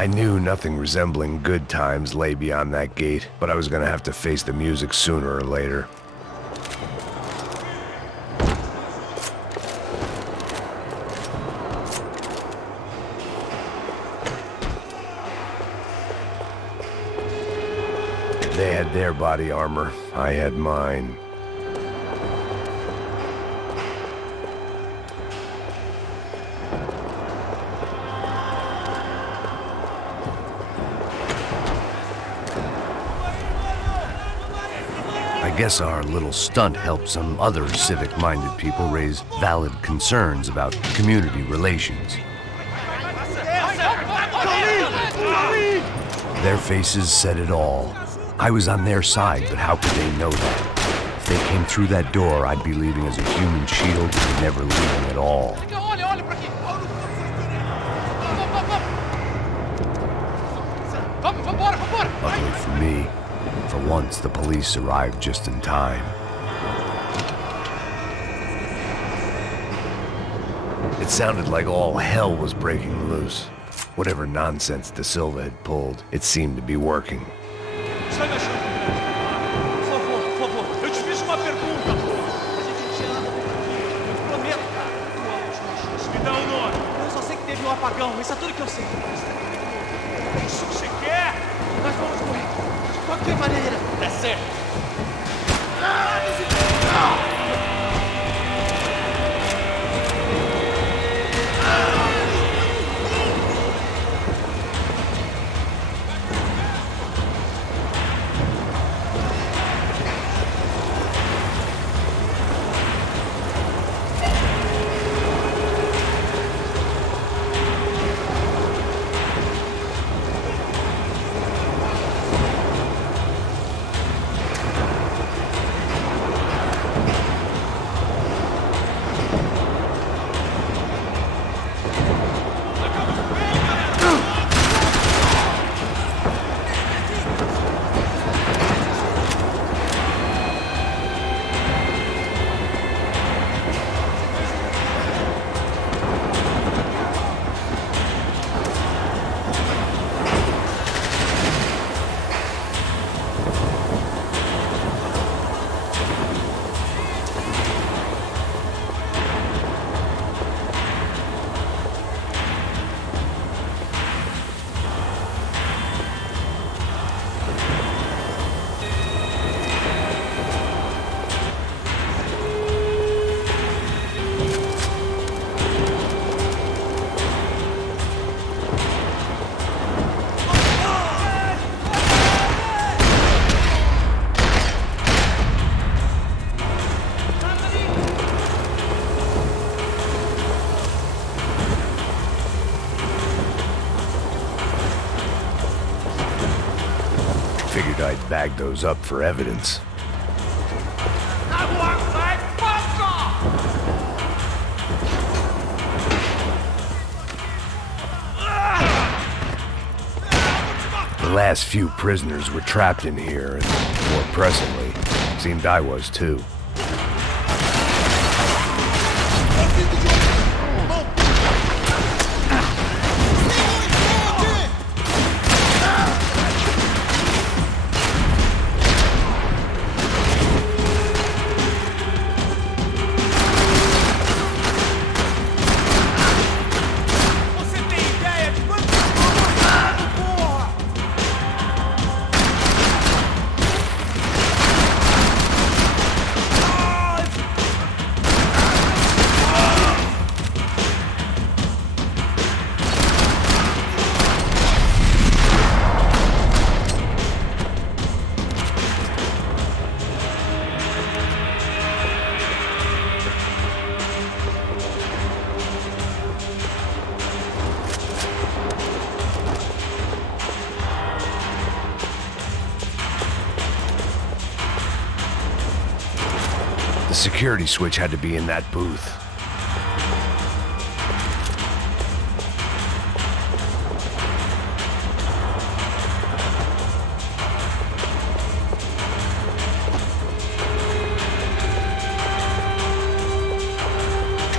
I knew nothing resembling good times lay beyond that gate, but I was gonna have to face the music sooner or later. They had their body armor, I had mine. I guess our little stunt helped some other civic-minded people raise valid concerns about community relations. Their faces said it all. I was on their side, but how could they know that? If they came through that door, I'd be leaving as a human shield and never leaving at all. Luckily for me, for once the police arrived just in time. It sounded like all hell was breaking loose. Whatever nonsense De Silva had pulled, it seemed to be working. Sai da chão. Por favor, eu te fiz uma pergunta. A gente te ama. Eu te prometo, cara. Tu ama os machistas. Me dá um nome. Eu só sei que teve um apagão. Isso é tudo que eu sei. É isso que você quer? Nós vamos morrer. De qualquer maneira. É certo. Figured I'd bag those up for evidence. The last few prisoners were trapped in here, and more pressingly, seemed I was too. The security switch had to be in that booth.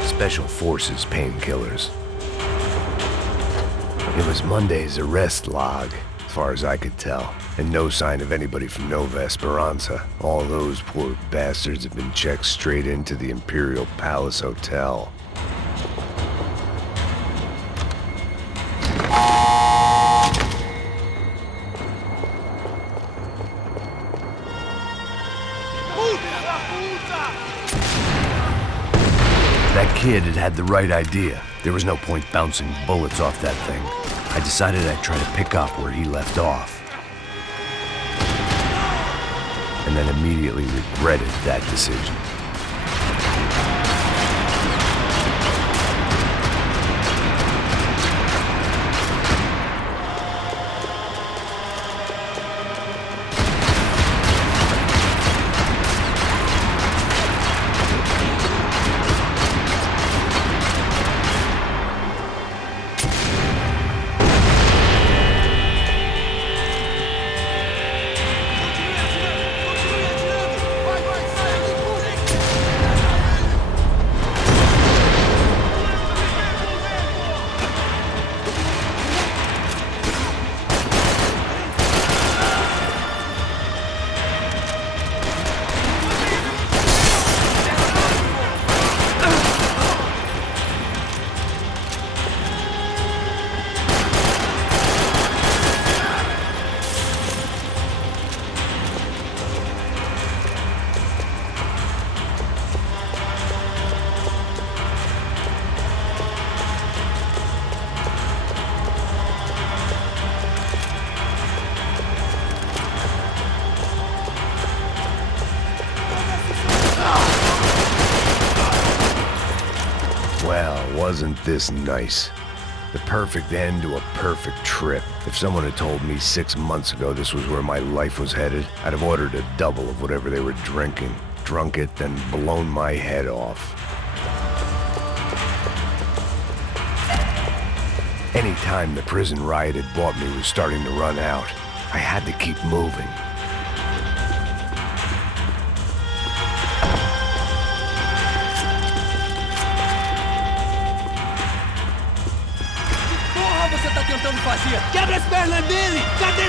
Special Forces painkillers. It was Monday's arrest log, as far as I could tell, and no sign of anybody from Nova Esperanza. All those poor bastards have been checked straight into the Imperial Palace Hotel. That kid had the right idea. There was no point bouncing bullets off that thing. I decided I'd try to pick up where he left off. And then immediately regretted that decision. Well, wasn't this nice? The perfect end to a perfect trip. If someone had told me 6 months ago this was where my life was headed, I'd have ordered a double of whatever they were drinking, drunk it, then blown my head off. Any time the prison riot had bought me was starting to run out. I had to keep moving. Quebra as pernas dele! Cadê?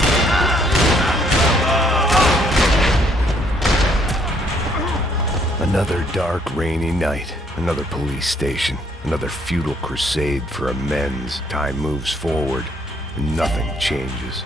Another dark, rainy night. Another police station. Another futile crusade for amends. Time moves forward, and nothing changes.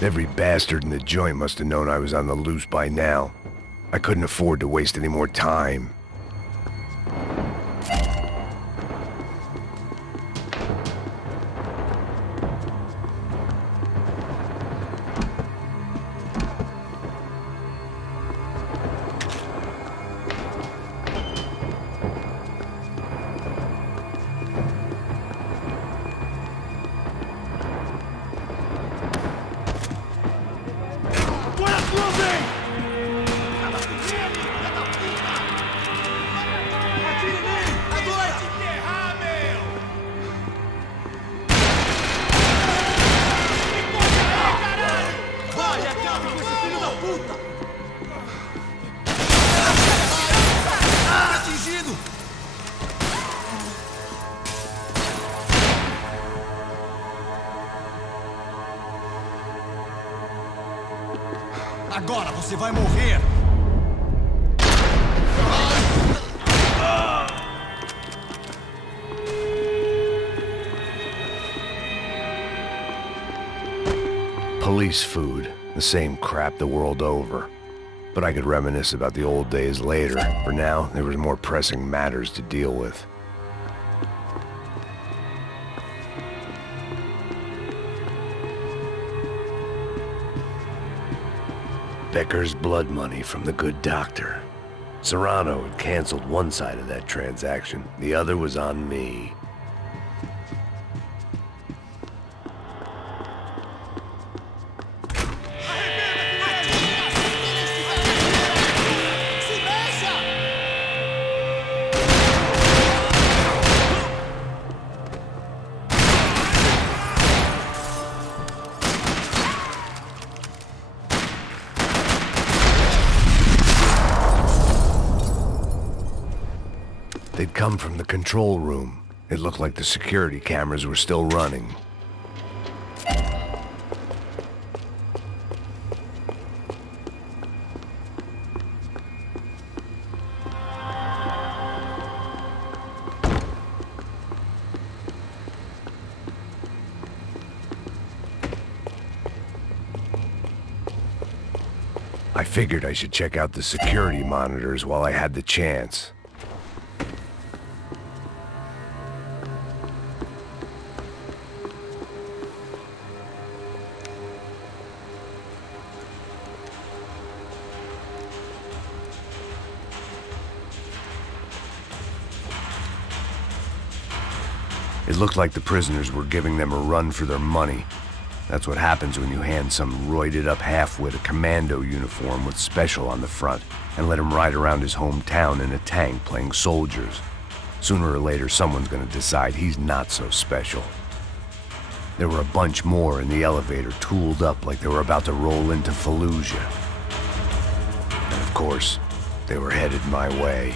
Every bastard in the joint must have known I was on the loose by now. I couldn't afford to waste any more time. Agora você vai morrer! Police food. The same crap the world over. But I could reminisce about the old days later. For now, there was more pressing matters to deal with. Becker's blood money from the good doctor. Serrano had canceled one side of that transaction. The other was on me. They'd come from the control room. It looked like the security cameras were still running. I figured I should check out the security monitors while I had the chance. It looked like the prisoners were giving them a run for their money. That's what happens when you hand some roided-up halfwit a commando uniform with special on the front and let him ride around his hometown in a tank playing soldiers. Sooner or later, someone's gonna decide he's not so special. There were a bunch more in the elevator, tooled up like they were about to roll into Fallujah. And of course, they were headed my way.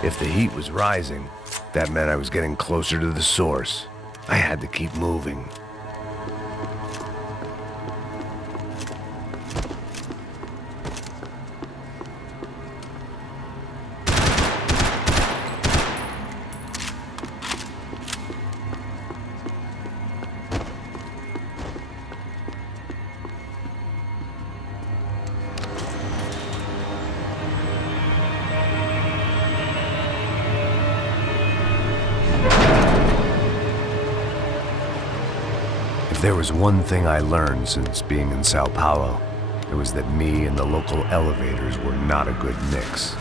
If the heat was rising, that meant I was getting closer to the source. I had to keep moving. If there was one thing I learned since being in Sao Paulo, it was that me and the local elevators were not a good mix.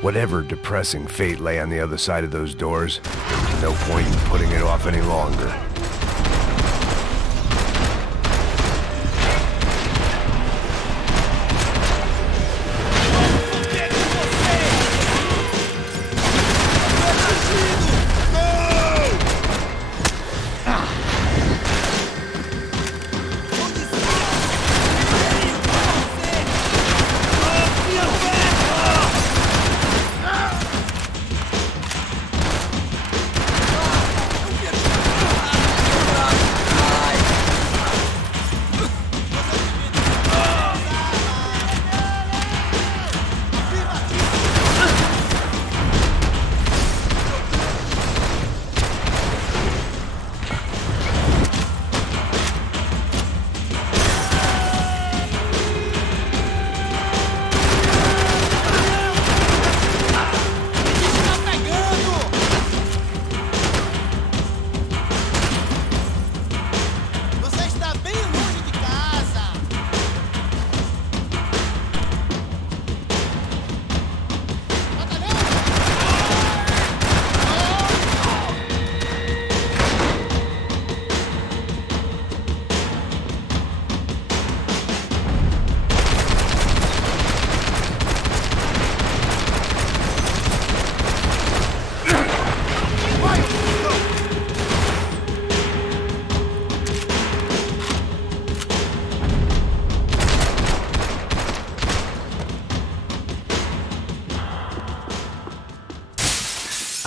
Whatever depressing fate lay on the other side of those doors, there was no point in putting it off any longer.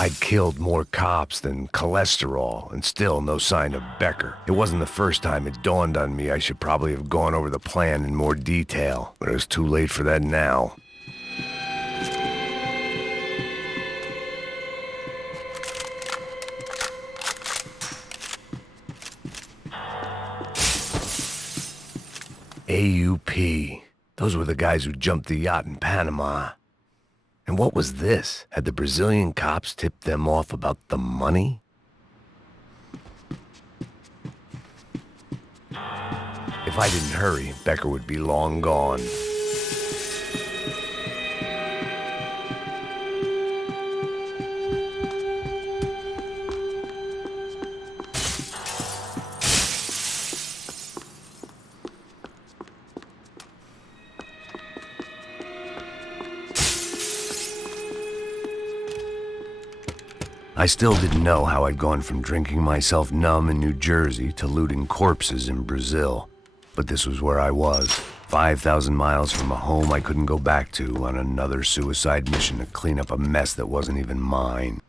I'd killed more cops than cholesterol, and still no sign of Becker. It wasn't the first time it dawned on me I should probably have gone over the plan in more detail, but it was too late for that now. AUP. Those were the guys who jumped the yacht in Panama. And what was this? Had the Brazilian cops tipped them off about the money? If I didn't hurry, Becker would be long gone. I still didn't know how I'd gone from drinking myself numb in New Jersey to looting corpses in Brazil. But this was where I was, 5,000 miles from a home I couldn't go back to, on another suicide mission to clean up a mess that wasn't even mine.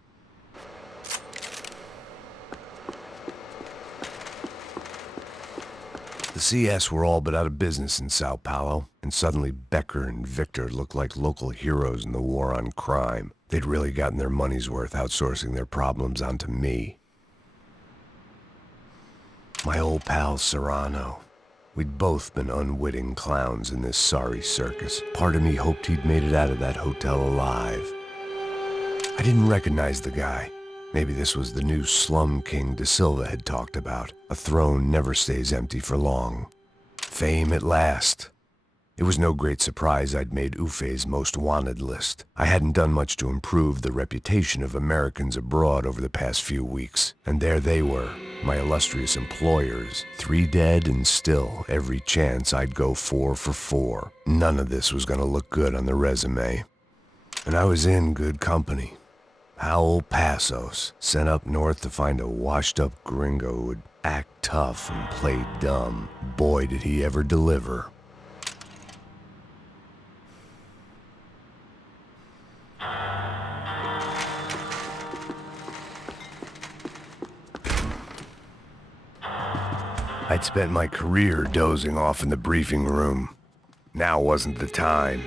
The CS were all but out of business in Sao Paulo, and suddenly Becker and Victor looked like local heroes in the war on crime. They'd really gotten their money's worth outsourcing their problems onto me. My old pal Serrano. We'd both been unwitting clowns in this sorry circus. Part of me hoped he'd made it out of that hotel alive. I didn't recognize the guy. Maybe this was the new slum king De Silva had talked about. A throne never stays empty for long. Fame at last. It was no great surprise I'd made Ufe's most wanted list. I hadn't done much to improve the reputation of Americans abroad over the past few weeks. And there they were, my illustrious employers. 3 dead and still every chance I'd go 4 for 4. None of this was gonna look good on the resume. And I was in good company. Howell Passos, sent up north to find a washed-up gringo who would act tough and play dumb. Boy, did he ever deliver. I'd spent my career dozing off in the briefing room. Now wasn't the time.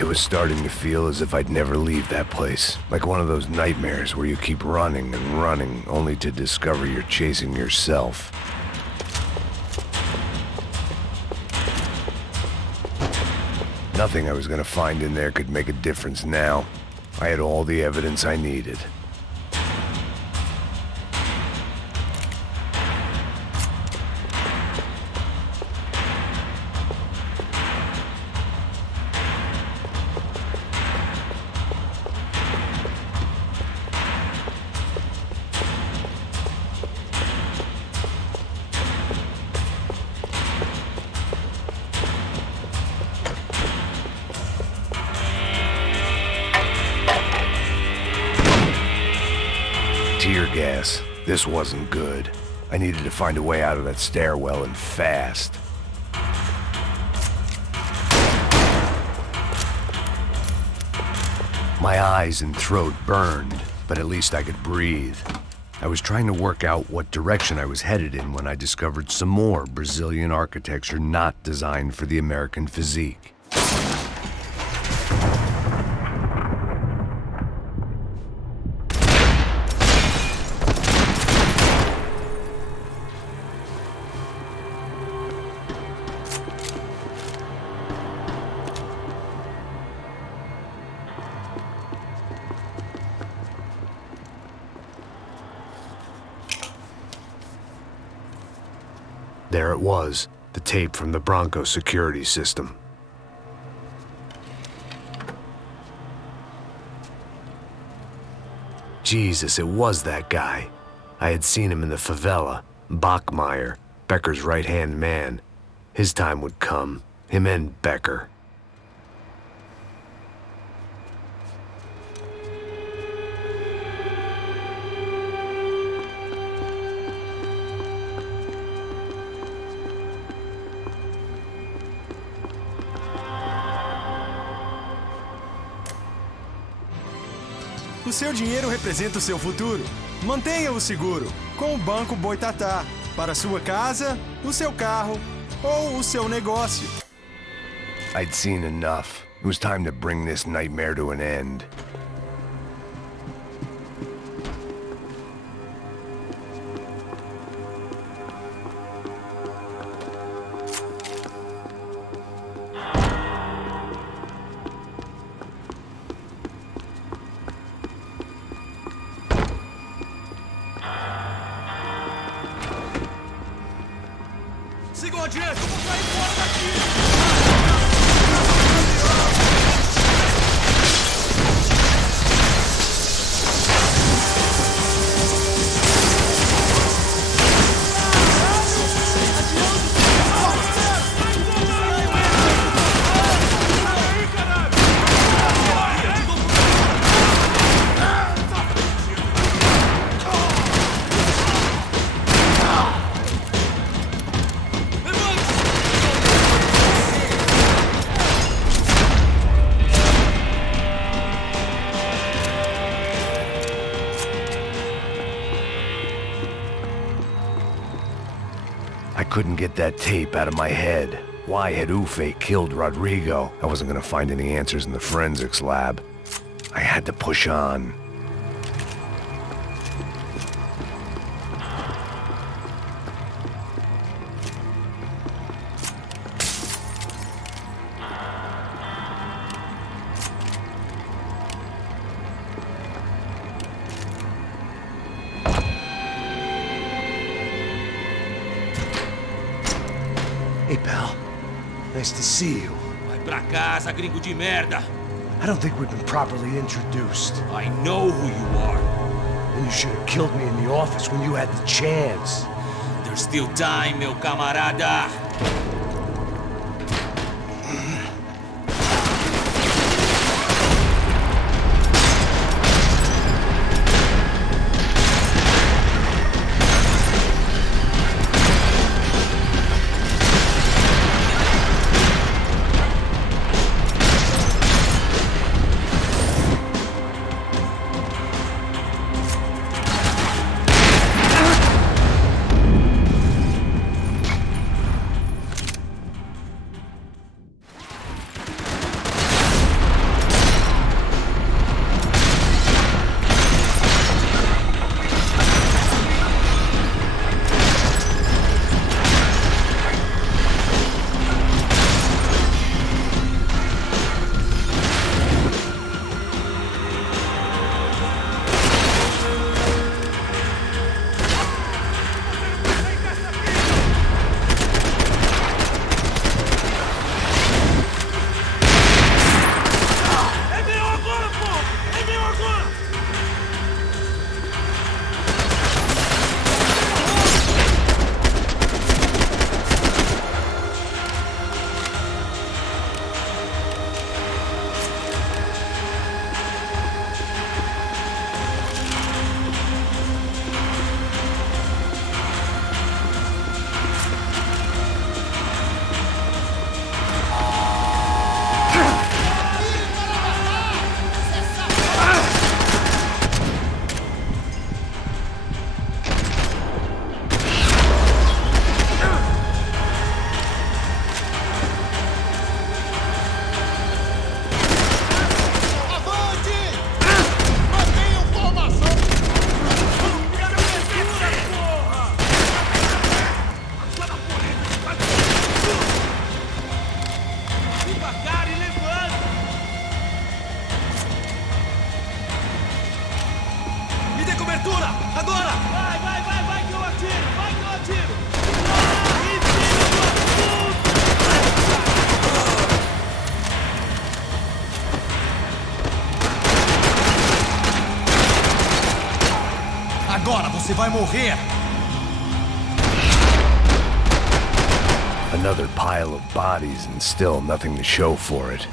It was starting to feel as if I'd never leave that place. Like one of those nightmares where you keep running and running, only to discover you're chasing yourself. Nothing I was gonna find in there could make a difference now. I had all the evidence I needed. Tear gas. This wasn't good. I needed to find a way out of that stairwell and fast. My eyes and throat burned, but at least I could breathe. I was trying to work out what direction I was headed in when I discovered some more Brazilian architecture not designed for the American physique. There it was, the tape from the Bronco security system. Jesus, it was that guy. I had seen him in the favela, Bachmeyer, Becker's right-hand man. His time would come, him and Becker. O seu dinheiro representa o seu futuro. Mantenha-o seguro com o Banco Boitatá para sua casa, o seu carro ou o seu negócio. I'd seen enough. It was time to bring this nightmare to an end. Sigam adiante, eu vou sair fora daqui! I couldn't get that tape out of my head. Why had Ufe killed Rodrigo? I wasn't gonna find any answers in the forensics lab. I had to push on. Hey, pal. Nice to see you. Vai pra casa, gringo de merda! I don't think we've been properly introduced. I know who you are. And you should have killed me in the office when you had the chance. There's still time, meu camarada! Você vai morrer! Another pile of bodies and still nothing to show for it.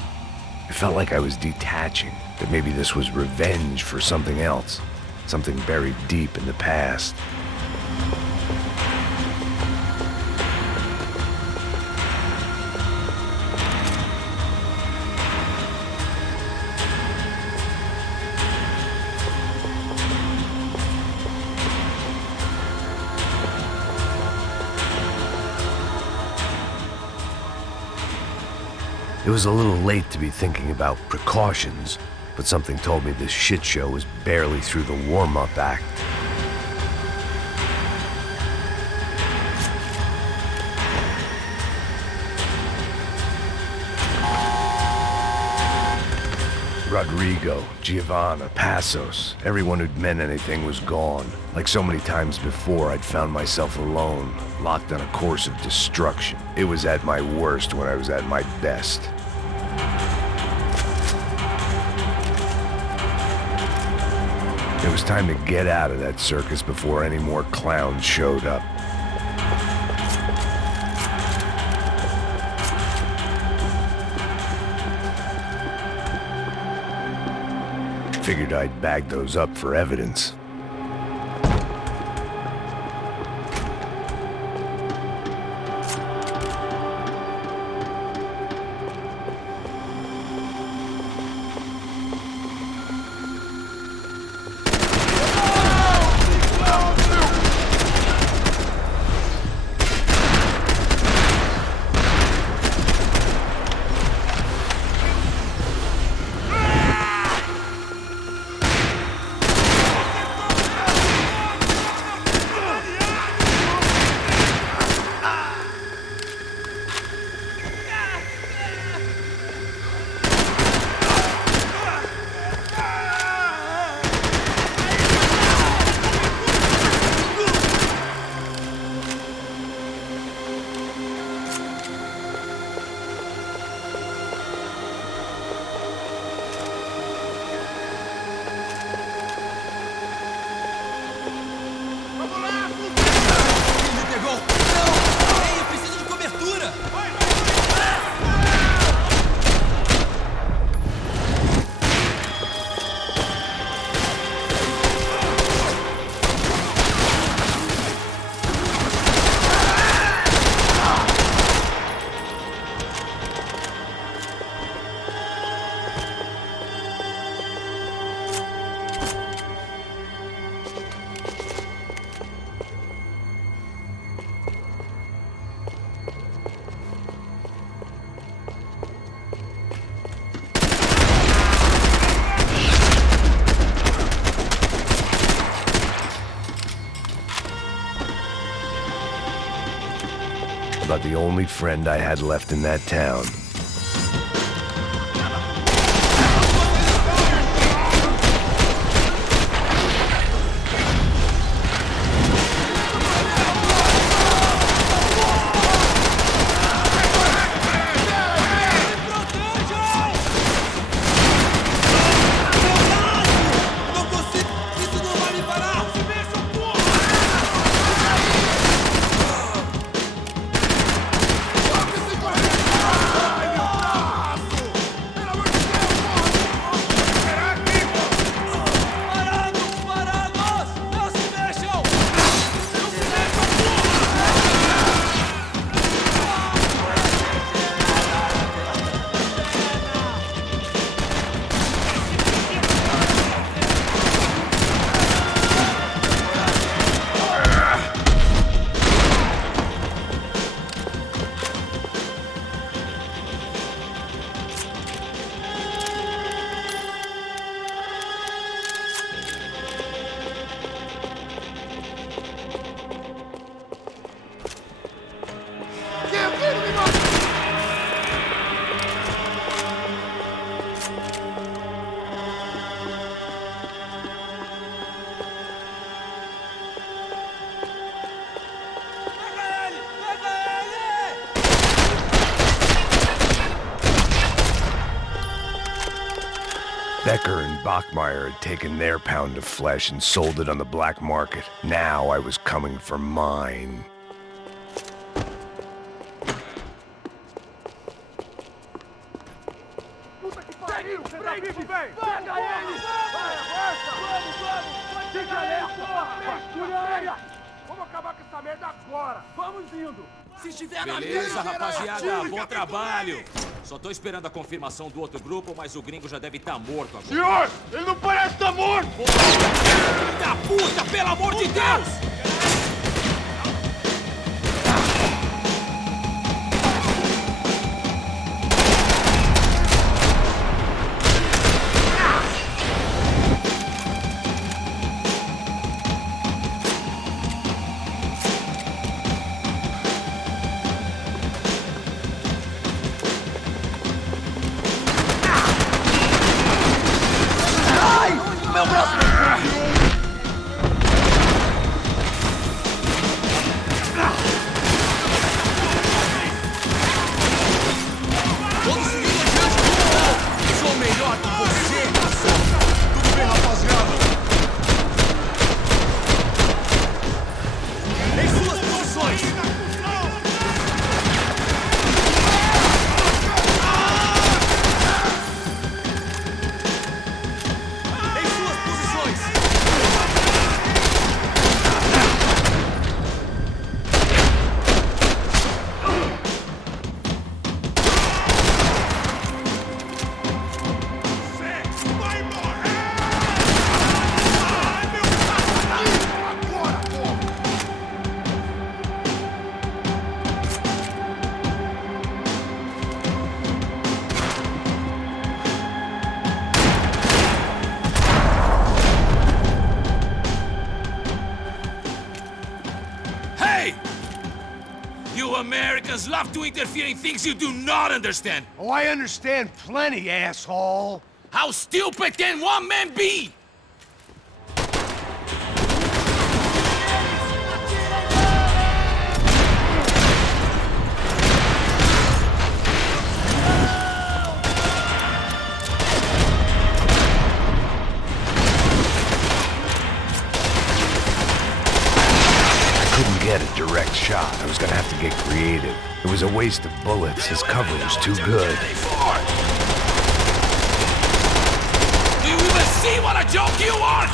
It felt like I was detaching, that maybe this was revenge for something else, something buried deep in the past. It was a little late to be thinking about precautions, but something told me this shit show was barely through the warm-up act. Rodrigo, Giovanna, Passos, everyone who'd meant anything was gone. Like so many times before, I'd found myself alone, locked on a course of destruction. It was at my worst when I was at my best. It was time to get out of that circus before any more clowns showed up. Figured I'd bag those up for evidence. About the only friend I had left in that town. Becker and Bachmeyer had taken their pound of flesh and sold it on the black market. Now I was coming for mine. Beleza, rapaziada, bom trabalho. Só tô esperando a confirmação do outro grupo, mas o gringo já deve estar morto agora. Senhor, ele não parece estar morto! Filho da puta, pelo amor de Deus! You Americans love to interfere in things you do not understand. Oh, I understand plenty, asshole. How stupid can one man be? Get a direct shot. I was gonna have to get creative. It was a waste of bullets. His cover was too good. Do you even see what a joke you are?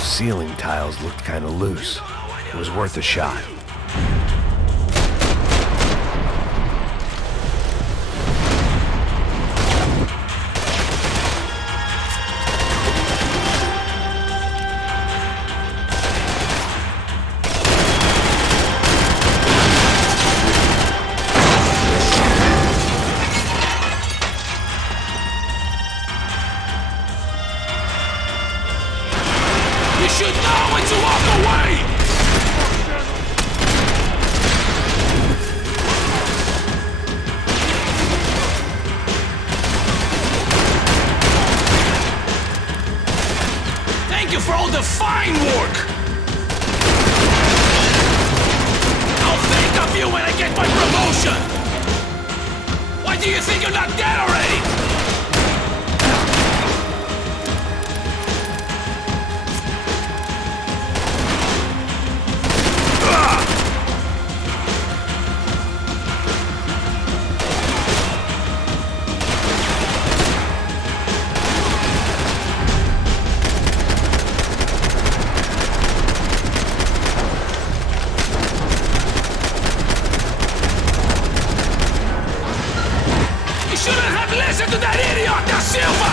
Ceiling tiles looked kind of loose. It was worth a shot. You should know when to walk away! Thank you for all the fine work! I'll think of you when I get my promotion! Why do you think you're not dead already? Listen to that idiot, Da Silva!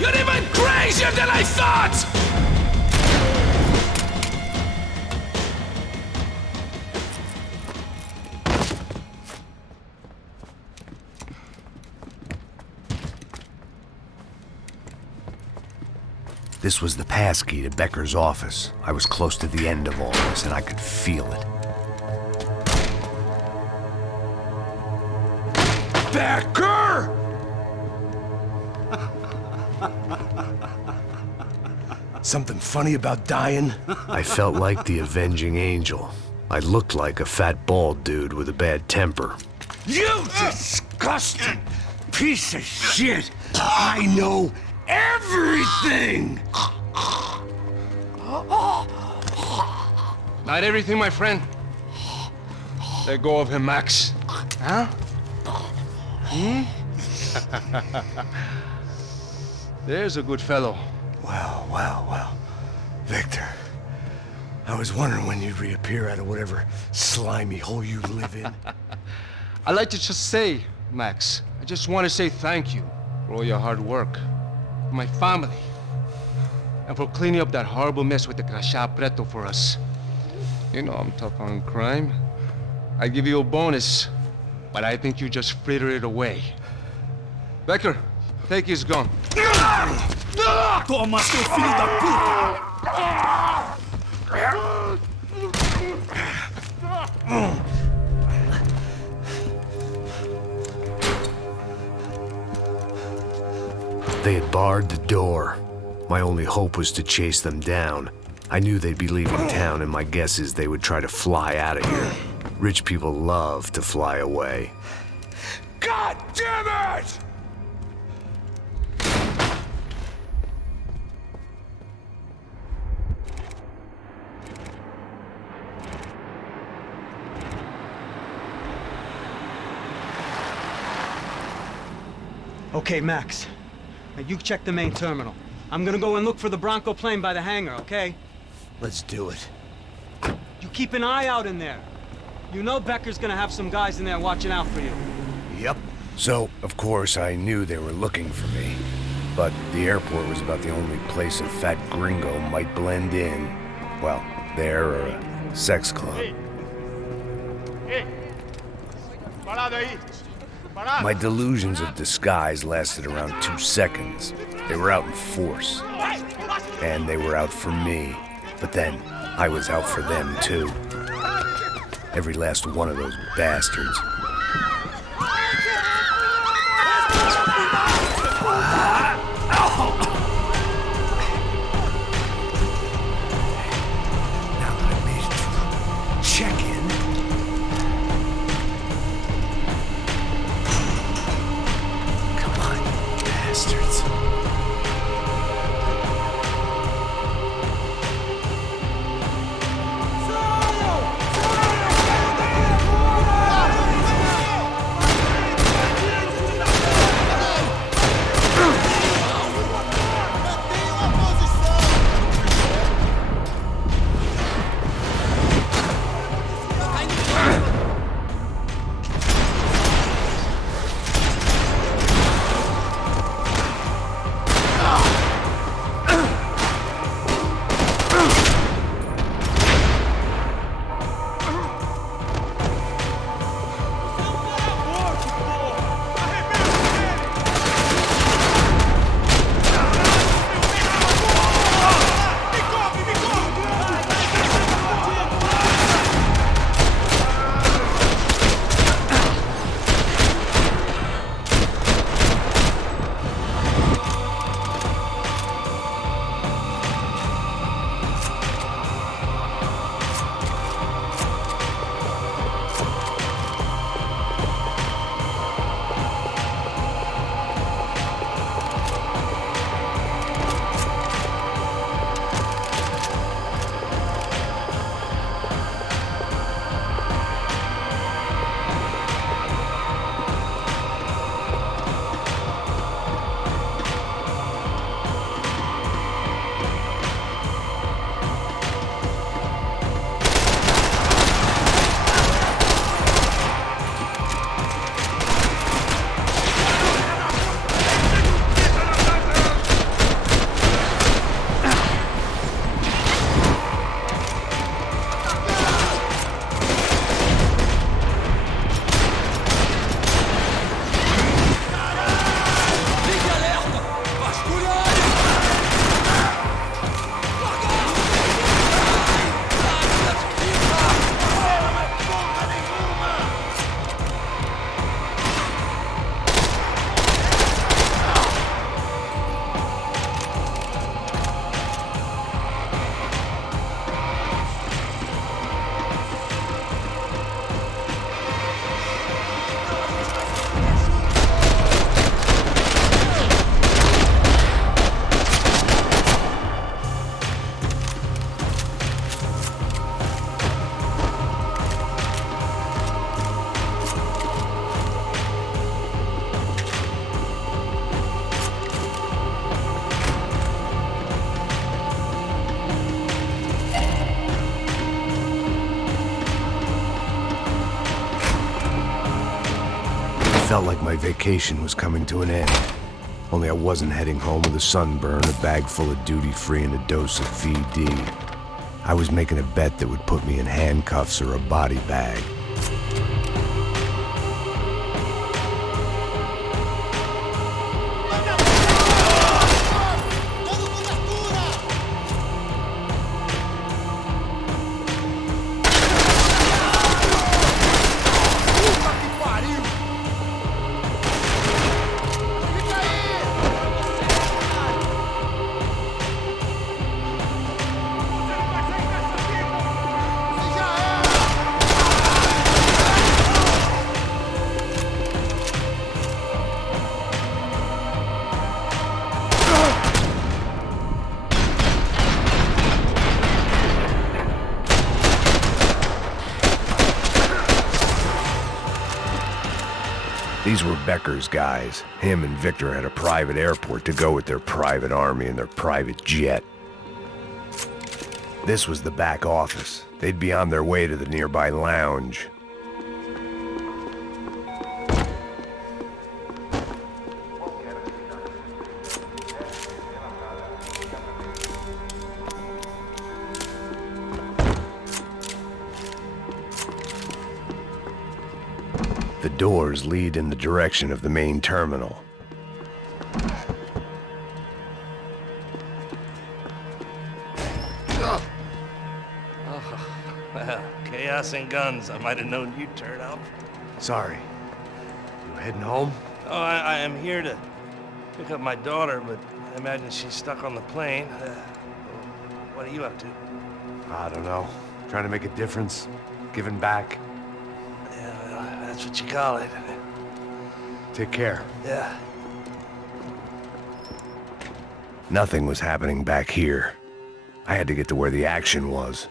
You're even crazier than I thought! This was the passkey to Becker's office. I was close to the end of all this, and I could feel it. Becker! Something funny about dying? I felt like the avenging angel. I looked like a fat bald dude with a bad temper. You disgusting piece of shit! I know everything! Not everything, my friend. Let go of him, Max. Huh? There's a good fellow. Well. Victor, I was wondering when you'd reappear out of whatever slimy hole you live in. I'd like to just say, Max, I just want to say thank you for all your hard work, for my family, and for cleaning up that horrible mess with the Crachá Preto for us. You know I'm tough on crime. I give you a bonus, but I think you just fritter it away. Becker, take his gun. Toma, seu filho da puta! They had barred the door. My only hope was to chase them down. I knew they'd be leaving town, and my guess is they would try to fly out of here. Rich people love to fly away. God damn it! Okay, Max. Now you check the main terminal. I'm gonna go and look for the Bronco plane by the hangar, okay? Let's do it. You keep an eye out in there. You know Becker's gonna have some guys in there watching out for you. Yep. So, of course, I knew they were looking for me. But the airport was about the only place a fat gringo might blend in. Well, there or a sex club. My delusions of disguise lasted around 2 seconds. They were out in force. And they were out for me. But then, I was out for them, too. Every last one of those bastards. Now that I made it through check-in, come on, you bastards. felt like my vacation was coming to an end. Only I wasn't heading home with a sunburn, a bag full of duty-free, and a dose of VD. I was making a bet that would put me in handcuffs or a body bag. These were Becker's guys. Him and Victor had a private airport to go with their private army and their private jet. This was the back office. They'd be on their way to the nearby lounge. The doors lead in the direction of the main terminal. Well, chaos and guns. I might have known you'd turn up. Sorry. You heading home? Oh, I am here to pick up my daughter, but I imagine she's stuck on the plane. What are you up to? I don't know. Trying to make a difference. Giving back. Yeah, well, that's what you call it. Take care. Yeah. Nothing was happening back here. I had to get to where the action was.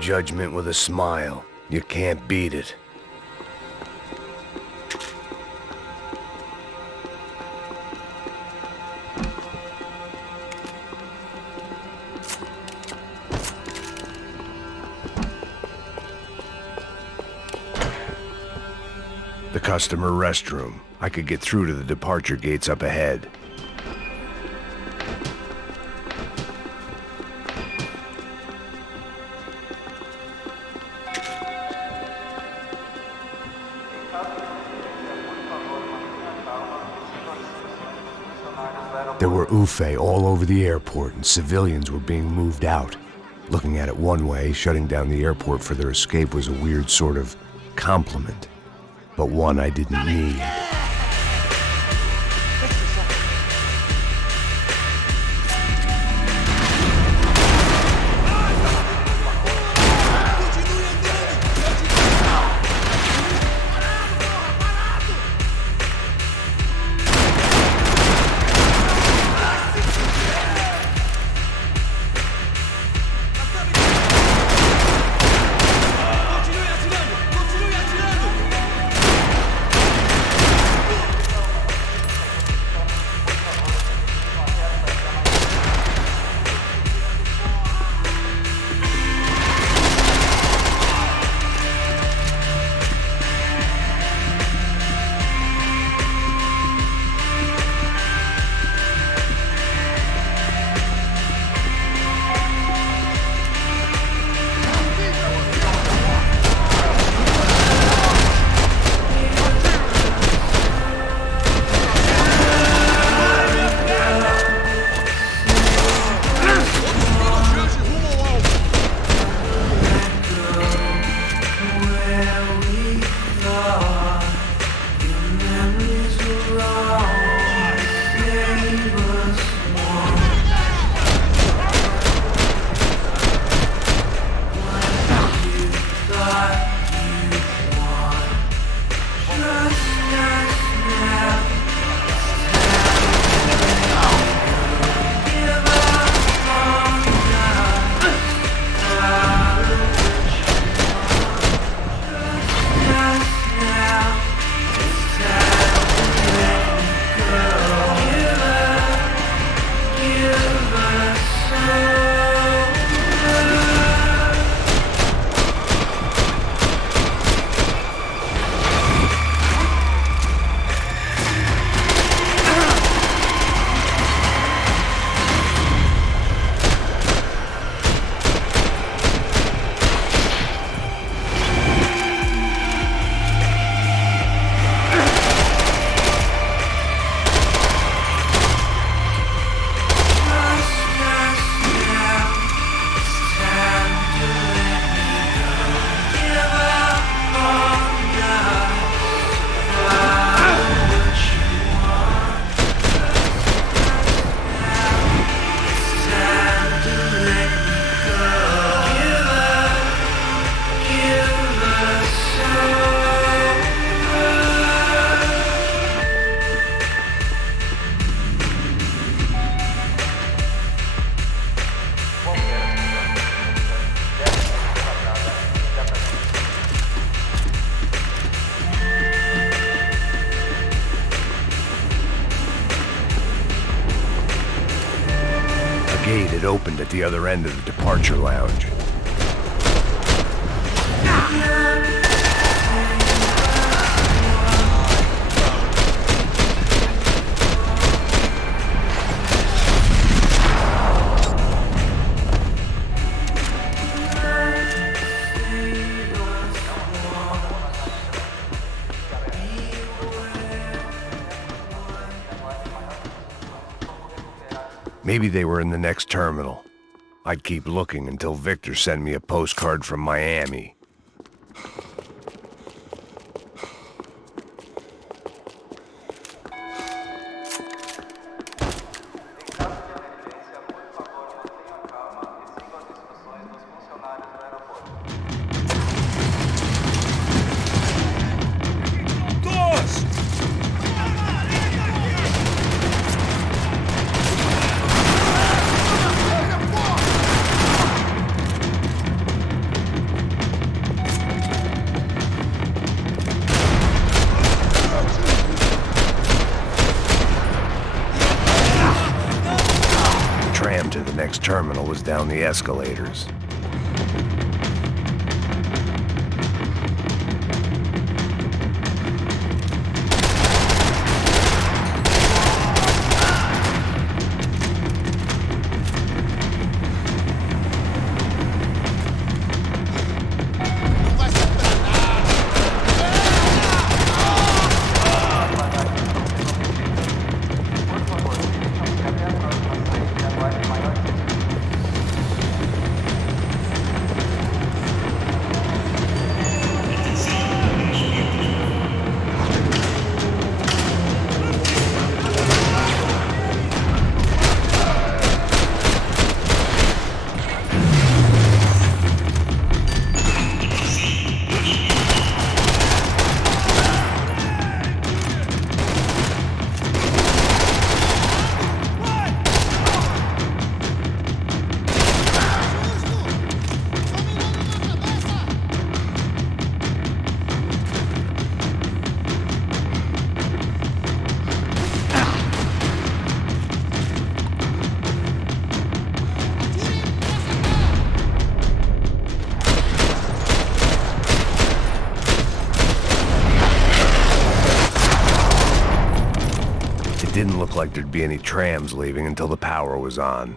Judgment with a smile. You can't beat it. The customer restroom. I could get through to the departure gates up ahead. There were UFE all over the airport, and civilians were being moved out. Looking at it one way, shutting down the airport for their escape was a weird sort of compliment, but one I didn't need. gate had opened at the other end of the departure lounge. Maybe they were in the next terminal. I'd keep looking until Victor sent me a postcard from Miami. To the next terminal was down the escalators. It didn't look like there'd be any trams leaving until the power was on.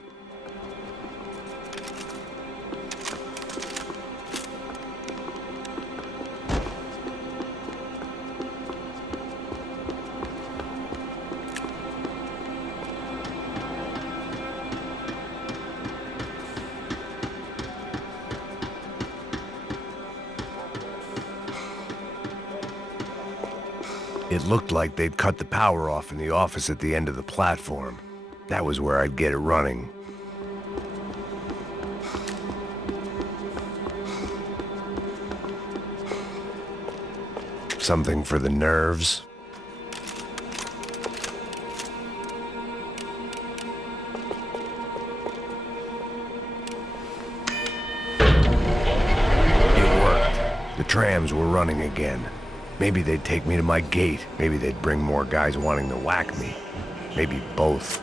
It looked like they'd cut the power off in the office at the end of the platform. That was where I'd get it running. Something for the nerves. It worked. The trams were running again. Maybe they'd take me to my gate. Maybe they'd bring more guys wanting to whack me. Maybe both.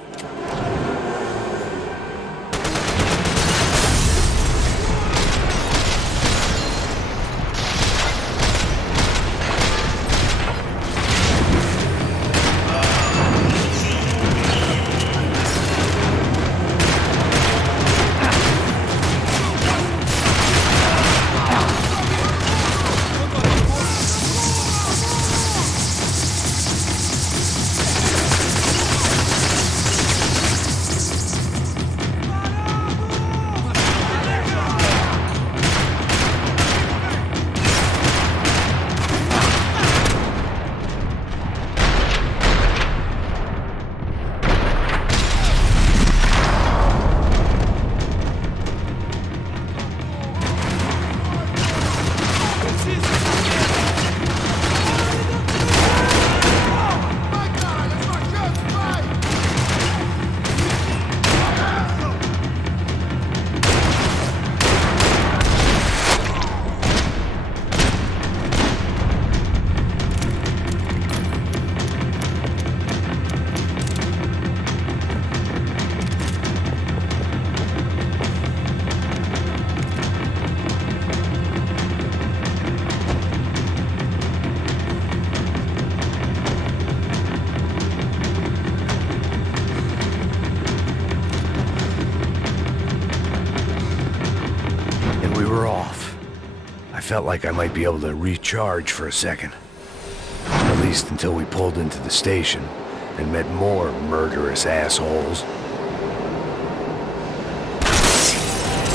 felt like I might be able to recharge for a second. At least until we pulled into the station and met more murderous assholes.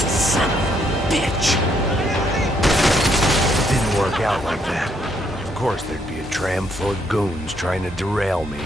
Son of a bitch! It didn't work out like that. Of course there'd be a tram full of goons trying to derail me.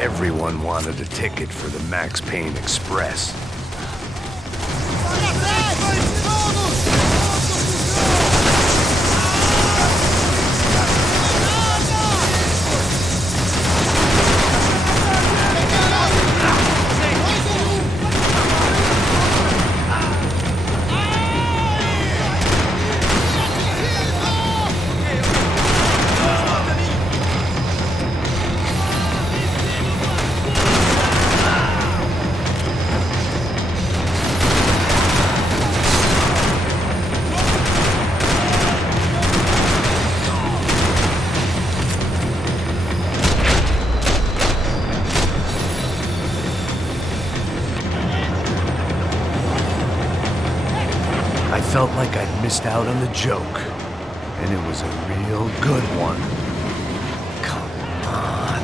Everyone wanted a ticket for the Max Payne Express. I felt like I'd missed out on the joke, and it was a real good one. Come on.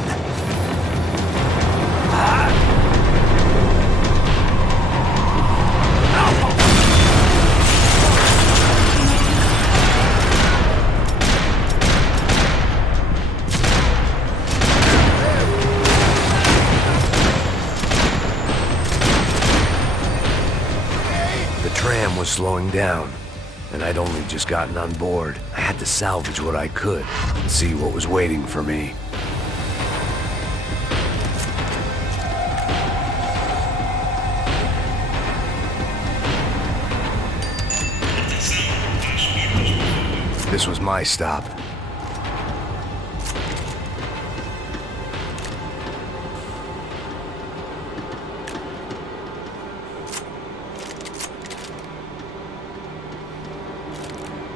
The tram was slowing down, and I'd only just gotten on board. I had to salvage what I could and see what was waiting for me. This was my stop.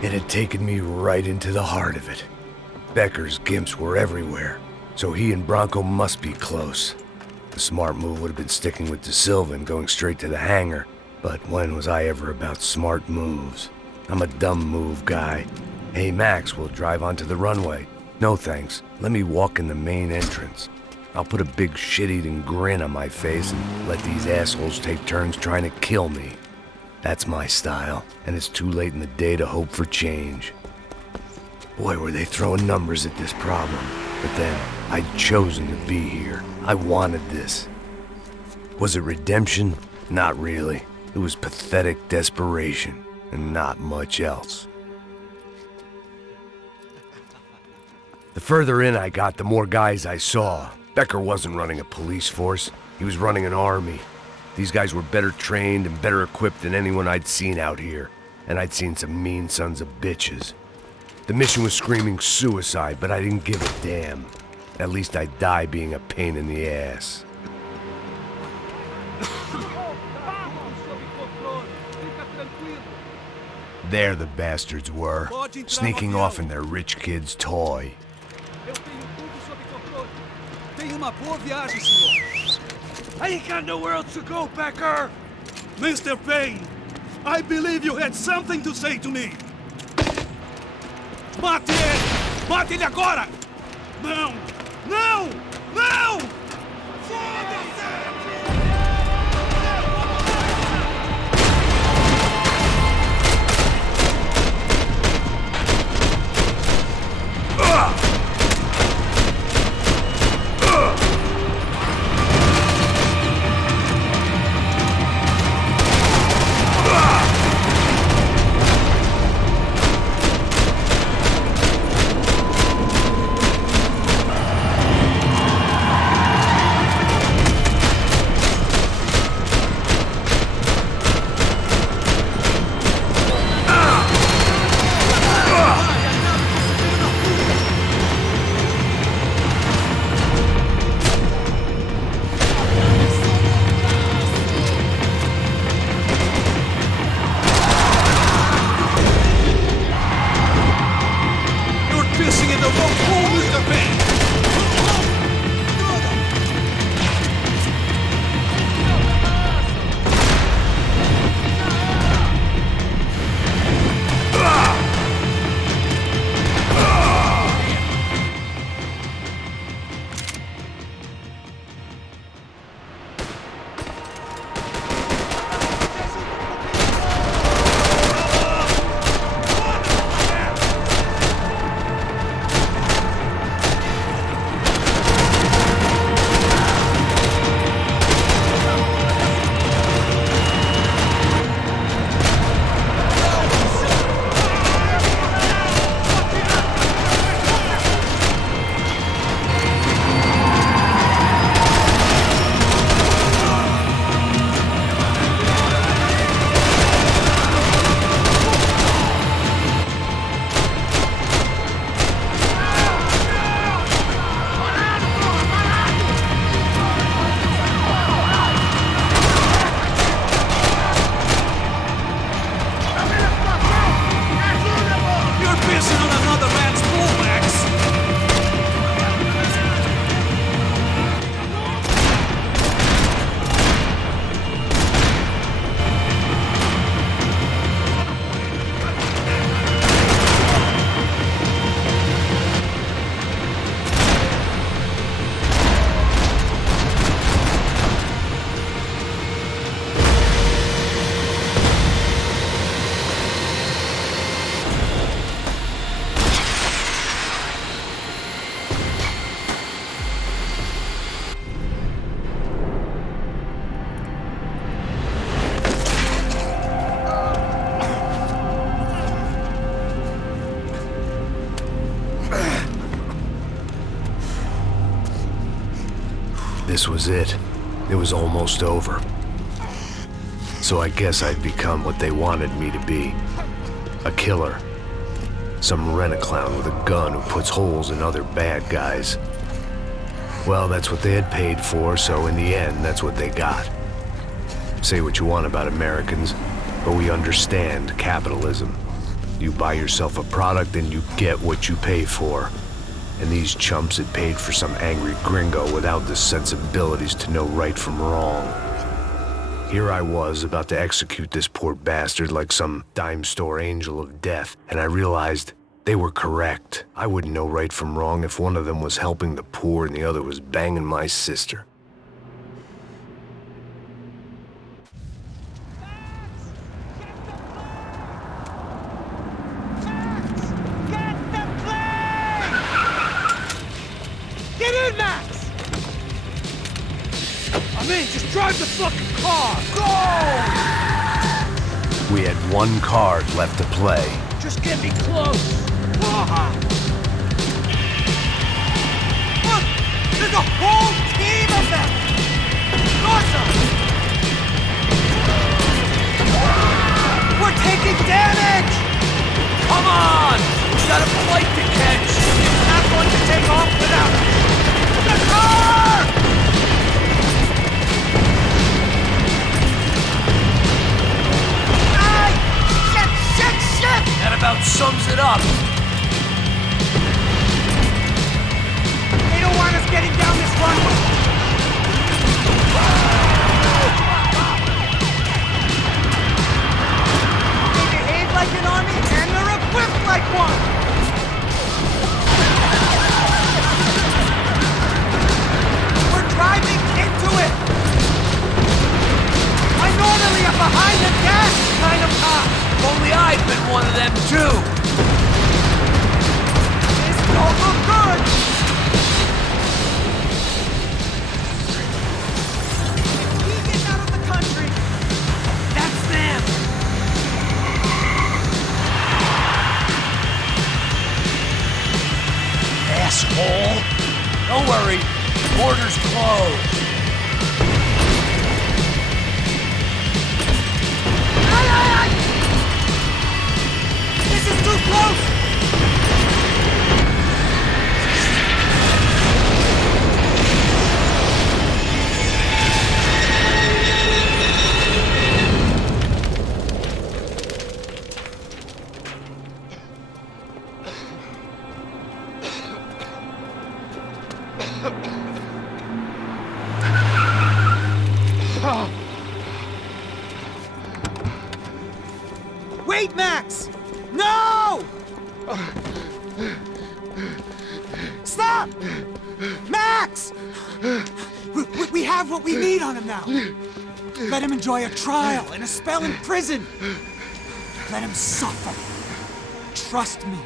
It had taken me right into the heart of it. Becker's gimps were everywhere, so he and Bronco must be close. The smart move would have been sticking with De Silva and going straight to the hangar, but when was I ever about smart moves? I'm a dumb move guy. Hey Max, we'll drive onto the runway. No thanks, let me walk in the main entrance. I'll put a big shit-eating grin on my face and let these assholes take turns trying to kill me. That's my style, and it's too late in the day to hope for change. Boy, were they throwing numbers at this problem. But then, I'd chosen to be here. I wanted this. Was it redemption? Not really. It was pathetic desperation, and not much else. The further in I got, the more guys I saw. Becker wasn't running a police force. He was running an army. These guys were better trained and better equipped than anyone I'd seen out here, and I'd seen some mean sons of bitches. The mission was screaming suicide, but I didn't give a damn. At least I'd die being a pain in the ass. There the bastards were, sneaking off in their rich kid's toy. Eu tenho tudo sob controle. Tenha uma boa viagem, senhor. I ain't got nowhere else to go, Becker! Mr. Payne, I believe you had something to say to me. Mate ele! Mate ele agora! Não! Não! Não! Foda-se! This was it. It was almost over. So I guess I'd become what they wanted me to be. A killer. Some rent-a-clown with a gun who puts holes in other bad guys. Well, that's what they had paid for, so in the end, that's what they got. Say what you want about Americans, but we understand capitalism. You buy yourself a product and you get what you pay for. And these chumps had paid for some angry gringo without the sensibilities to know right from wrong. Here I was, about to execute this poor bastard like some dime store angel of death, and I realized they were correct. I wouldn't know right from wrong if one of them was helping the poor and the other was banging my sister. Just drive the fucking car! Go! We had one card left to play. Just get me close! Look! There's a whole team of them! Awesome! We're taking damage! Come on! We got a flight to catch! It's not going to take off without us! The car! Shit! asshole! Don't worry, border's closed. This is too close! Wait, Max! No! Stop! Max! We have what we need on him now. Let him enjoy a trial and a spell in prison. Let him suffer. Trust me.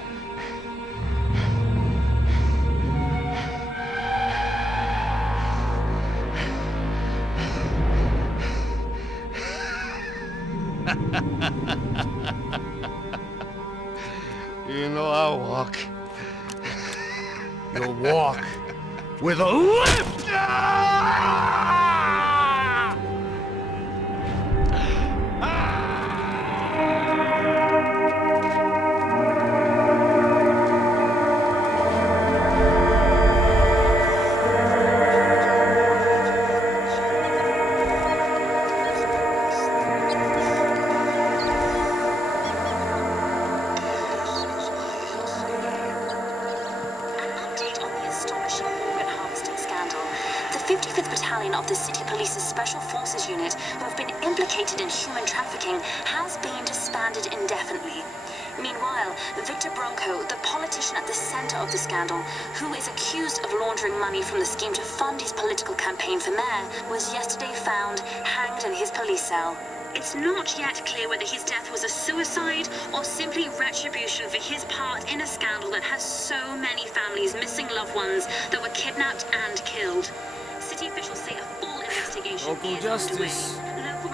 You know I'll walk. You'll walk with a limp! The 55th Battalion of the City Police's Special Forces Unit, who have been implicated in human trafficking, has been disbanded indefinitely. Meanwhile, Victor Bronco, the politician at the center of the scandal, who is accused of laundering money from the scheme to fund his political campaign for mayor, was yesterday found hanged in his police cell. It's not yet clear whether his death was a suicide or simply retribution for his part in a scandal that has so many families missing loved ones that were kidnapped and killed. City officials say a full investigation is underway. Local